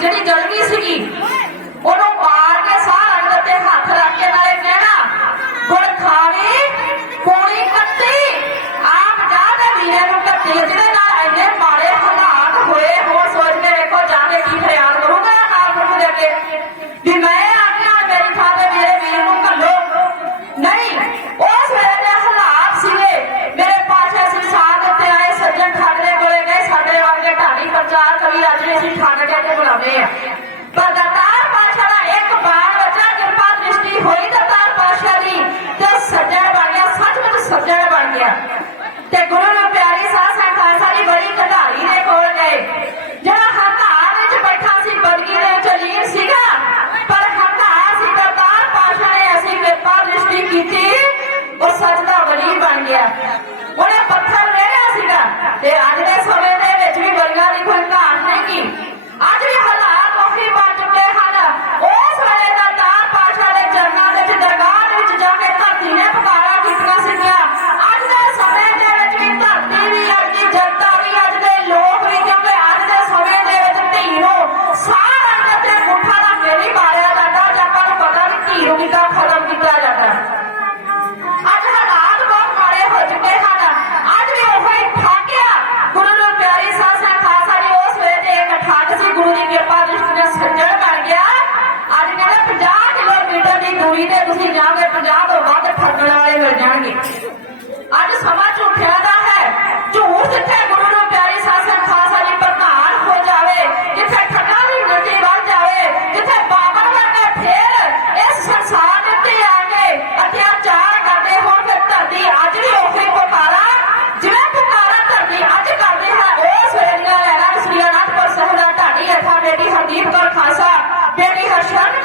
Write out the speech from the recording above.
ਜਿਹੜੀ ਜਲਦੀ ਸੀਗੀ ਉਹਨੂੰ ਮਾਰ ਕੇ ਸਾਹ ਅੰਦਰ ਤੇ ਹੱਥ ਰੱਖ ਕੇ ਨਾਲੇ ਕਹਿਣਾ ਹੁਣ ਖਾਣੀ ਪੂਰੀ ਕੱਤੀ ਆਪ ਜਾ ਤੇ ਵੀਰੇ ਨੂੰ ਕੱਤੀ ਜਿਹਦੇ ਨਾਲ ਇੰਨੇ ਮਾੜੇ ਹਾਲਾਤ ਹੋਏ ਹੋਰ ਸੋਚ ਕੇ ਵੇਖੋ ਜਾ ਕੇ ਕੀ ਖਿਆਲ ਕਰੂਗਾ ਨਾਲ ਗੁਰੂ ਦੇ ਅੱਗੇ ਵੀ ਮੈਂ ਆਖਿਆ ਮੇਰੀ ਥਾਂ ਤੇ ਮੇਰੇ ਵੀਰ ਨੂੰ ਘੱਲੋ ਨਹੀਂ ਉਸ ਵੇਲੇ ਦੇ ਹਾਲਾਤ ਸੀਗੇ ਮੇਰੇ ਪਾਸੇ ਅਸੀਂ ਸਾਥ ਦਿੱਤੇ ਆਏ ਸੱਜਣ ਠਾਕਰੇ ਕੋਲੇ ਗਏ ਸਾਡੇ ਵਰਗੇ ਢਾਡੀ ਪ੍ਰਚਾਰ ਕਵੀ ਅੱਜ ਵੀ ਅਸੀਂ ਠੱਗ ਕਹਿ ਕੇ ਬੁਲਾਉਂਦੇ ਆ ਪਰ ਦਾਤਾਰ ਪਾਤਸ਼ਾਹ ਦਾ ਇੱਕ ਬਾਣ ਬੱਚਾ ਕਿਰਪਾ ਦ੍ਰਿਸ਼ਟੀ ਹੋਈ ਦਾਤਾਰ ਪਾਤਸ਼ਾਹ ਦੀ ਤੇ ਸੱਜਣ ਬਣ ਗਿਆ ਸੱਚਮੁੱਚ ਸੱਜਣ ਬਣ ਗਿਆ ਤੇ ਗੁਰੂ ਨੂੰ ਪਿਆਰੀ ਸਾਧ ਸੰਗਤ ਖਾਲਸਾ ਦੀ ਬੜੀ ਕਢਾਈ ਦੇ ਕੋਲ ਗਏ ਜਿਹੜਾ ਹੰਕਾਰ ਵਿੱਚ ਬੈਠਾ ਸੀ ਬਦਗੀ ਦੇ ਵਿੱਚ ਲੀਨ ਸੀਗਾ ਪਰ ਹੰਕਾਰ ਸੀ ਦਾਤਾਰ ਪਾਤਸ਼ਾਹ ਨੇ ਐਸੀ ਕਿਰਪਾ ਦ੍ਰਿਸ਼ਟੀ ਕੀਤੀ ਉਹ ਸੱਚ ਦਾ ਵਲੀ ਬਣ ਗਿਆ ਉਹਨੇ ਪੱਥਰ ਵੇਰਿਆ ਸੀਗਾ ਤੇ ਅੱਜ ਦੇ ਸਮੇਂ ਦੇ ਵਿੱਚ ਵੀ ਬਲੀਆਂ ਦੀ ਕੋਈ ਘਾਟ ਨਹੀਂ ਕੀ ਅੱਜ ਵੀ ਹਾਲਾਤ ਉਹੀ ਬਣ ਚੁੱਕੇ ਹਨ ਉਸ ਵੇਲੇ ਦਾ ਦਾਤਾਰ ਪਾਤਸ਼ਾਹ ਦੇ ਚਰਨਾਂ ਦੇ ਵਿੱਚ ਦਰਗਾਹ ਦੇ ਵਿੱਚ ਜਾ ਕੇ ਧਰਤੀ ਨੇ ਪੁਕਾਰਾ ਕੀਤੀਆਂ ਸੀਗੀਆਂ ਅੱਜ ਦੇ ਸਮੇਂ ਦੇ ਵਿੱਚ ਵੀ ਧਰਤੀ ਵੀ ਅੱਜ ਦੀ ਜਨਤਾ ਵੀ ਅੱਜ ਦੇ ਲੋਕ ਵੀ ਕਿਉਂਕਿ ਅੱਜ ਦੇ ਸਮੇਂ ਦੇ ਵਿੱਚ ਧੀ ਨੂੰ ਸਾਹ ਰੰਗ ਤੇ ਮੁੱਠਾ ਦਾ ਫੇਰੀ ਮਾਰਿਆ ਜਾਂਦਾ ਜਾਂ ਆਪਾਂ ਨੂੰ ਪਤਾ ਨਹੀਂ ਧੀ ਨੂੰ ਕਿੱਦਾਂ ਖਤਮ ਕੀਤਾ ਜਾਂਦਾ ਅੱਜ ਹਾਲਾਤ ਬਹੁਤ ਮਾੜੇ ਹੋ ਚੁੱਕੇ ਹਨ ਅੱਜ ਵੀ ਉਹੀ ਠਾਕਿਆ ਗੁਰੂ ਨੂੰ ਪਿਆਰੀ ਸਾਧ ਸੰਗਤ ਖਾਲਸਾ ਜੀ ਉਸ ਵੇਲੇ ਤੇ ਇੱਕ ਠੱਗ ਸੀ ਗੁਰੂ ਦੀ ਕਿਰਪਾ ਦ੍ਰਿਸ਼ਟੀ ਨਾਲ ਸੱਜਣ ਬਣ ਗਿਆ ਅੱਜ ਕਹਿੰਦੇ 50 ਕਿਲੋਮੀਟਰ ਦੀ ਦੂਰੀ ਤੇ ਤੁਸੀਂ ਜਾਓਗੇ 50 ਤੋਂ ਵੱਧ ਠੱਗਣ ਵਾਲੇ ਮਿਲ ਜਾਣਗੇ ਅੱਜ ਸਮਾਂ ਝੂਠਿਆਂ ਦਾ ਹੈ ਝੂਠ ਜਿੱਥੇ ਗੁਰੂ ਨੂੰ ਪਿਆਰੀ ਸਾਧ ਸੰਗਤ ਖਾਲਸਾ ਜੀ ਪ੍ਰਧਾਨ ਹੋ ਜਾਵੇ ਜਿੱਥੇ ਠੱਗਾਂ ਦੀ ਨਦੀ ਵੱਧ ਜਾਵੇ ਜਿੱਥੇ ਬਾਬਾ ਵਰਗੇ ਫੇਰ ਇਸ ਸੰਸਾਰ ਦੇ ਉੱਤੇ ਆ ਕੇ ਅਤਿਆਚਾਰ ਕਰਦੇ ਹੋਣ ਫਿਰ ਧਰਤੀ ਅੱਜ ਵੀ ਉਹੀ ਪੁਕਾਰਾ ਜਿਵੇਂ ਪੁਕਾਰਾ ਧਰਤੀ ਅੱਜ ਕਰਦੇ ਹੈ ਉਸ ਵੇਲੇ ਲੈਣਾ ਸ੍ਰੀ ਅਨੰਦਪੁਰ ਸਾਹਿਬ ਦਾ ਢਾਡੀ ਹੱਥਾਂ ਬੇਟੀ ਹਰਦੀਪ ਕੌਰ ਖਾਲਸਾ ਬੇਟੀ ਹਰਸ਼ਰਨ